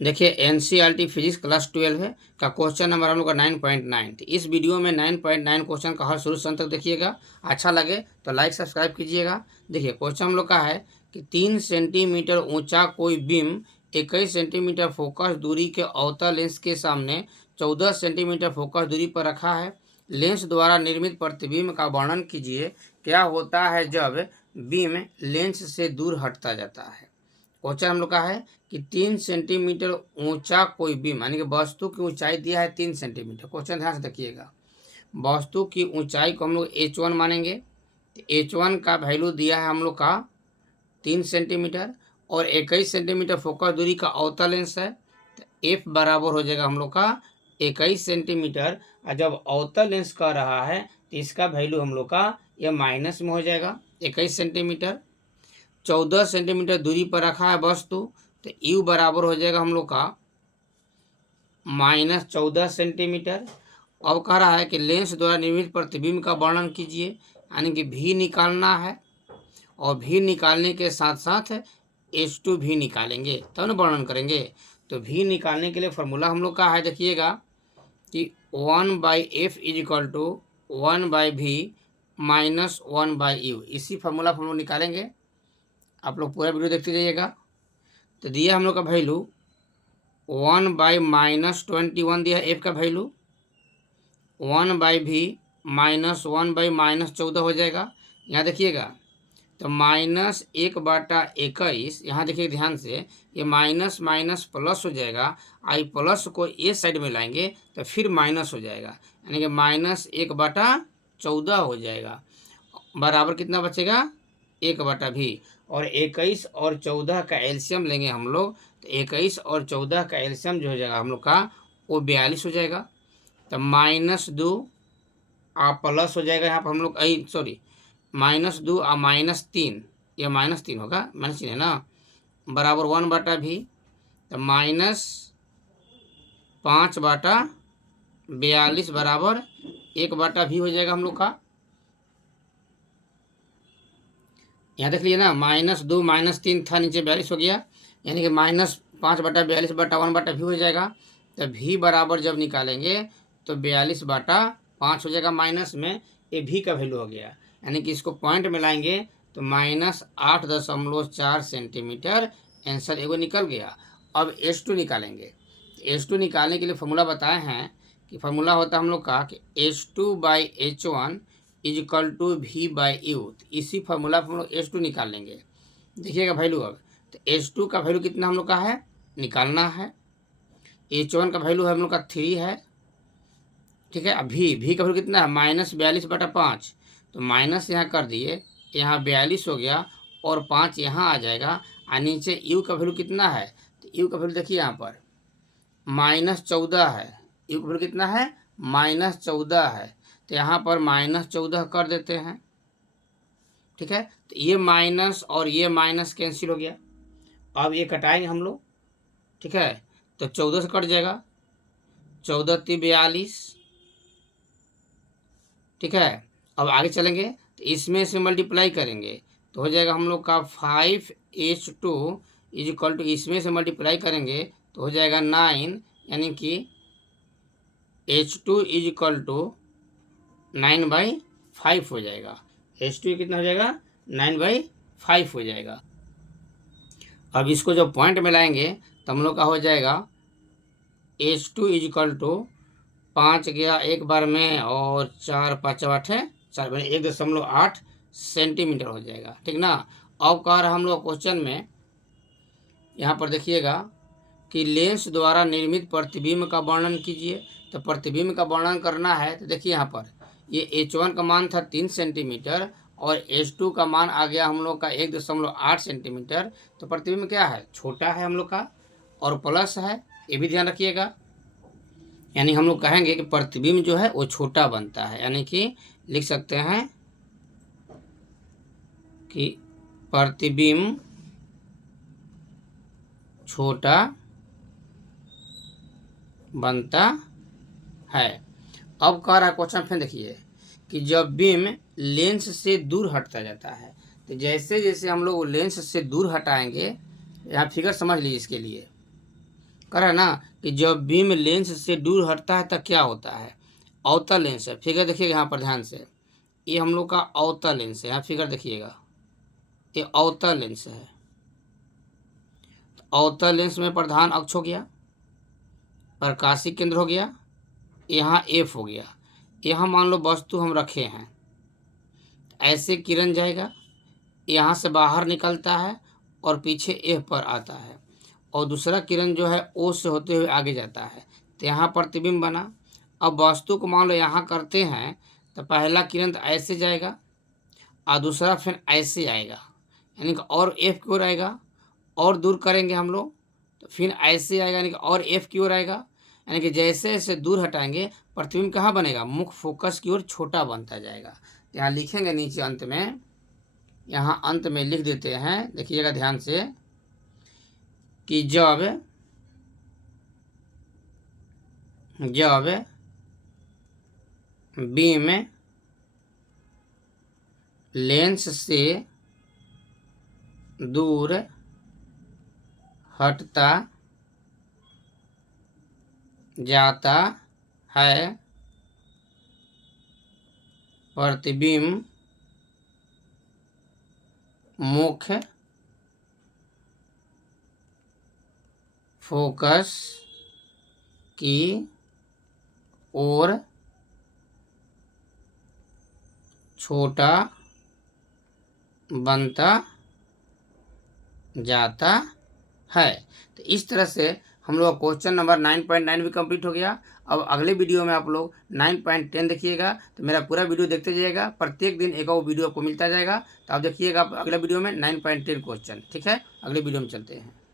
देखिए NCERT physics class 12 है का क्वेश्चन नंबर हम लोग का 9.9। तो इस वीडियो में 9.9 क्वेश्चन का हर शुरू से अंत तक देखिएगा। अच्छा लगे तो लाइक सब्सक्राइब कीजिएगा। देखिए क्वेश्चन हम लोग का है कि 3 सेंटीमीटर ऊंचा कोई बीम 21 सेंटीमीटर फोकस दूरी के अवतल लेंस के सामने 14 सेंटीमीटर फोकस दूरी पर रखा है। लेंस द्वारा निर्मित प्रतिबिंब का वर्णन कीजिए। क्या होता है जब बीम लेंस से दूर हटता जाता है। क्वेश्चन हम लोग का है कि 3 सेंटीमीटर ऊंचा कोई बीम, यानी कि वस्तु की ऊंचाई दिया है 3 सेंटीमीटर। क्वेश्चन ध्यान से देखिएगा, वस्तु की ऊंचाई को हम लोग H1 मानेंगे। तो H1 का वैल्यू दिया है हम लोग का 3 सेंटीमीटर और 21 सेंटीमीटर फोकस दूरी का अवतल लेंस है। तो F बराबर हो जाएगा हम लोग का 21 सेंटीमीटर। और जब अवतल लेंस का रहा है तो इसका वैल्यू हम लोग का यह माइनस में हो जाएगा। 21 सेंटीमीटर 14 सेंटीमीटर दूरी पर रखा है वस्तु, तो यू बराबर हो जाएगा हम लोग का -14 सेंटीमीटर। अब कह रहा है कि लेंस द्वारा निर्मित प्रतिबिंब का वर्णन कीजिए, यानी कि भी निकालना है और भी निकालने के साथ साथ H2 भी निकालेंगे तब ना वर्णन करेंगे। तो भी निकालने के लिए फॉर्मूला हम लोग का है, देखिएगा कि 1/f is equal to 1/v minus 1/u। इसी फॉर्मूला पर हम लोग निकालेंगे। आप लोग पूरा वीडियो देखते जाइएगा। तो दिया हम लोग का वैल्यू 1/-21 दिया एफ का वैल्यू, 1/v माइनस 1/-14 हो जाएगा। यहाँ देखिएगा तो -1/21, यहाँ देखिए ध्यान से, ये माइनस माइनस प्लस हो जाएगा। आई प्लस को ए साइड में लाएंगे तो फिर माइनस हो जाएगा, यानी कि -1/14 हो जाएगा। बराबर कितना बचेगा 1/v। और 21 और 14 का एलसीएम लेंगे हम लोग, तो 21 और 14 का एलसीएम जो हो जाएगा हम लोग का वो 42 हो जाएगा। तो -2 प्लस हो जाएगा यहाँ पर हम लोग, सॉरी, -2 -3, यह -3 होगा, -3 है ना, बराबर 1/v। तो -5/42 बराबर 1/v हो जाएगा हम लोग का। यहाँ देख लीजिए ना, -2 -3 था, नीचे 42 हो गया, यानी कि -5/42/1/v हो जाएगा। तो v बराबर जब निकालेंगे तो 42/5 हो जाएगा माइनस में, ये v का वैल्यू हो गया, यानी कि इसको पॉइंट में लाएंगे तो -8.4 सेंटीमीटर आंसर एगो निकल गया। अब H2 निकालेंगे। H2 निकालने के लिए फॉर्मूला बताए हैं कि फॉर्मूला होता है हम लोग का कि H2/H1 is equal to V/U। इसी फार्मूला पर हम लोग H2 निकाल लेंगे। देखिएगा वैल्यू, अब तो H2 का वैल्यू कितना हम लोग का है निकालना है। H1 का वैल्यू है हम लोग का 3 है, ठीक है। अब V का वैल्यू कितना है -42/5, तो माइनस यहाँ कर दिए, यहाँ 42 हो गया और 5 यहाँ आ जाएगा। और नीचे U का वैल्यू कितना है, तो U का वैल्यू देखिए यहाँ पर -14 है। U का वैल्यू कितना है -14 है, तो यहाँ पर -14 कर देते हैं, ठीक है। तो ये माइनस और ये माइनस कैंसिल हो गया। अब ये कटाएंगे हम लोग, ठीक है। तो 14 से कट जाएगा, 14×3 = 42, ठीक है। अब आगे चलेंगे तो इसमें से मल्टीप्लाई करेंगे तो हो जाएगा हम लोग का 5H2 इज इक्वल टू, इसमें से मल्टीप्लाई करेंगे तो हो जाएगा 9, यानी कि H2 इज इक्वल टू 9/5 हो जाएगा। H2 कितना हो जाएगा 9/5 हो जाएगा। अब इसको जब पॉइंट में लाएंगे तो हम लोग का हो जाएगा H2 इज इक्वल टू 5 गया एक बार में और 4×5 = 4, 1.8 सेंटीमीटर हो जाएगा, ठीक ना। अब कह रहा हम लोग क्वेश्चन में, यहाँ पर देखिएगा कि लेंस द्वारा निर्मित प्रतिबिंब का वर्णन कीजिए। तो प्रतिबिंब का वर्णन करना है तो देखिए यहाँ पर ये H1 का मान था 3 सेंटीमीटर और H2 का मान आ गया हम लोग का 1.8 सेंटीमीटर। तो प्रतिबिंब क्या है, छोटा है हम लोग का और प्लस है, ये भी ध्यान रखिएगा। यानी हम लोग कहेंगे कि प्रतिबिंब जो है वो छोटा बनता है, यानी कि लिख सकते हैं कि प्रतिबिंब छोटा बनता है। अब कह रहा है क्वेश्चन, फिर देखिए कि जब बीम लेंस से दूर हटता जाता है, तो जैसे जैसे हम लोग लेंस से दूर हटाएंगे, यहाँ फिगर समझ लीजिए इसके लिए, करा ना कि जब बीम लेंस से दूर हटता है तब क्या होता है, अवतल लेंस है। फिगर देखिएगा यहाँ पर ध्यान से, ये हम लोग का अवतल लेंस है। यहाँ फिगर देखिएगा, ये अवतल लेंस है। तो अवतल लेंस में प्रधान अक्ष हो गया, प्रकाशीय केंद्र हो गया, यहाँ एफ हो गया। यहाँ मान लो वस्तु हम रखे हैं, ऐसे किरण जाएगा, यहाँ से बाहर निकलता है और पीछे एफ पर आता है, और दूसरा किरण जो है ओ से होते हुए आगे जाता है, तो यहाँ प्रतिबिंब बना। अब वस्तु को मान लो यहाँ करते हैं, तो पहला किरण तो ऐसे जाएगा और दूसरा फिर ऐसे आएगा, यानी कि और एफ की ओर आएगा, और दूर करेंगे हम लोग तो फिर ऐसे आएगा, यानी कि और एफ की ओर आएगा। यानी कि जैसे जैसे दूर हटाएंगे प्रतिबिंब कहाँ बनेगा, मुख्य फोकस की ओर छोटा बनता जाएगा। तो यहाँ लिखेंगे नीचे अंत में, यहाँ अंत में लिख देते हैं, देखिएगा ध्यान से कि जब बीम लेंस से दूर हटता जाता है, प्रतिबिंब मुख्य फोकस की ओर छोटा बनता जाता है। तो इस तरह से हम लोग क्वेश्चन नंबर 9.9 भी कंप्लीट हो गया। अब अगले वीडियो में आप लोग 9.10 देखिएगा। तो मेरा पूरा वीडियो देखते जाइएगा, प्रत्येक दिन एक और वीडियो आपको मिलता जाएगा। तो आप देखिएगा अगले वीडियो में 9.10 क्वेश्चन। ठीक है, अगले वीडियो में चलते हैं।